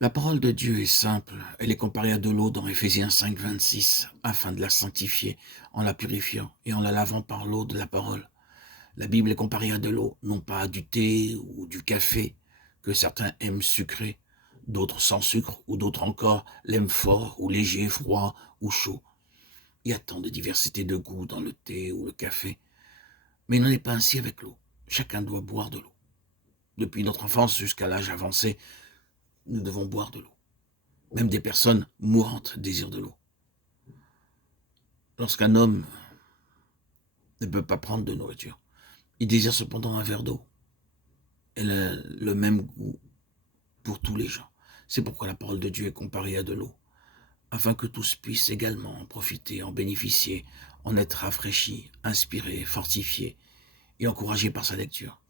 La parole de Dieu est simple, elle est comparée à de l'eau dans Éphésiens 5, 26, afin de la sanctifier en la purifiant et en la lavant par l'eau de la parole. La Bible est comparée à de l'eau, non pas à du thé ou du café, que certains aiment sucré, d'autres sans sucre, ou d'autres encore l'aiment fort ou léger, froid ou chaud. Il y a tant de diversité de goûts dans le thé ou le café, mais il n'en est pas ainsi avec l'eau. Chacun doit boire de l'eau. Depuis notre enfance jusqu'à l'âge avancé, nous devons boire de l'eau. Même des personnes mourantes désirent de l'eau. Lorsqu'un homme ne peut pas prendre de nourriture, il désire cependant un verre d'eau. Elle a le même goût pour tous les gens. C'est pourquoi la parole de Dieu est comparée à de l'eau, afin que tous puissent également en profiter, en bénéficier, en être rafraîchis, inspirés, fortifiés et encouragés par sa lecture.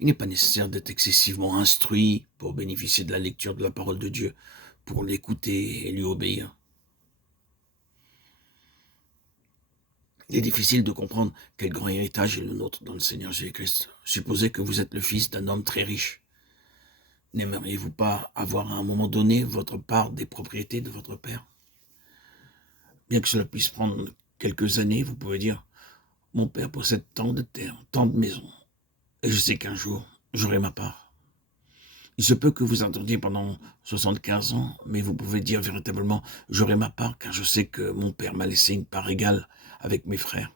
Il n'est pas nécessaire d'être excessivement instruit pour bénéficier de la lecture de la parole de Dieu, pour l'écouter et lui obéir. Il est difficile de comprendre quel grand héritage est le nôtre dans le Seigneur Jésus-Christ. Supposez que vous êtes le fils d'un homme très riche. N'aimeriez-vous pas avoir à un moment donné votre part des propriétés de votre père? Bien que cela puisse prendre quelques années, vous pouvez dire, mon père possède tant de terres, tant de maisons, et je sais qu'un jour, j'aurai ma part. Il se peut que vous attendiez pendant 75 ans, mais vous pouvez dire véritablement, j'aurai ma part, car je sais que mon père m'a laissé une part égale avec mes frères.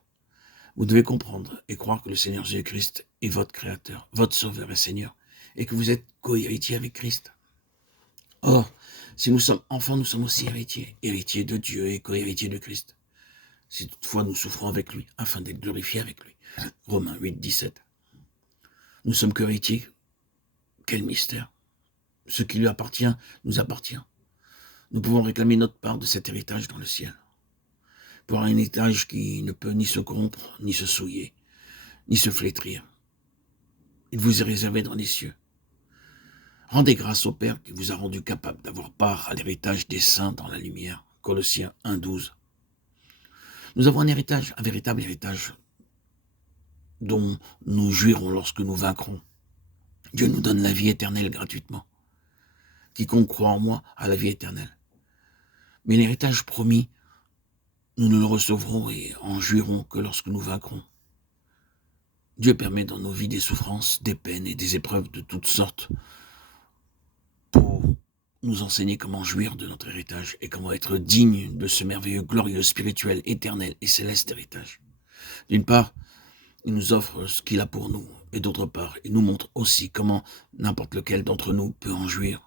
Vous devez comprendre et croire que le Seigneur Jésus-Christ est votre Créateur, votre Sauveur et Seigneur, et que vous êtes co-héritier avec Christ. Or, si nous sommes enfants, nous sommes aussi héritiers, héritiers de Dieu et co-héritiers de Christ. Si toutefois nous souffrons avec lui, afin d'être glorifiés avec lui. Romains 8, 17. Nous sommes co-héritiers. Quel mystère. Ce qui lui appartient nous appartient. Nous pouvons réclamer notre part de cet héritage dans le ciel. Pour un héritage qui ne peut ni se corrompre, ni se souiller, ni se flétrir. Il vous est réservé dans les cieux. Rendez grâce au Père qui vous a rendu capable d'avoir part à l'héritage des saints dans la lumière. Colossiens 1, 12. Nous avons un héritage, un véritable héritage, dont nous jouirons lorsque nous vaincrons. Dieu nous donne la vie éternelle gratuitement. Quiconque croit en moi a la vie éternelle. Mais l'héritage promis, nous ne le recevrons et en jouirons que lorsque nous vaincrons. Dieu permet dans nos vies des souffrances, des peines et des épreuves de toutes sortes pour nous enseigner comment jouir de notre héritage et comment être digne de ce merveilleux, glorieux, spirituel, éternel et céleste héritage. D'une part, il nous offre ce qu'il a pour nous, et d'autre part, il nous montre aussi comment n'importe lequel d'entre nous peut en jouir.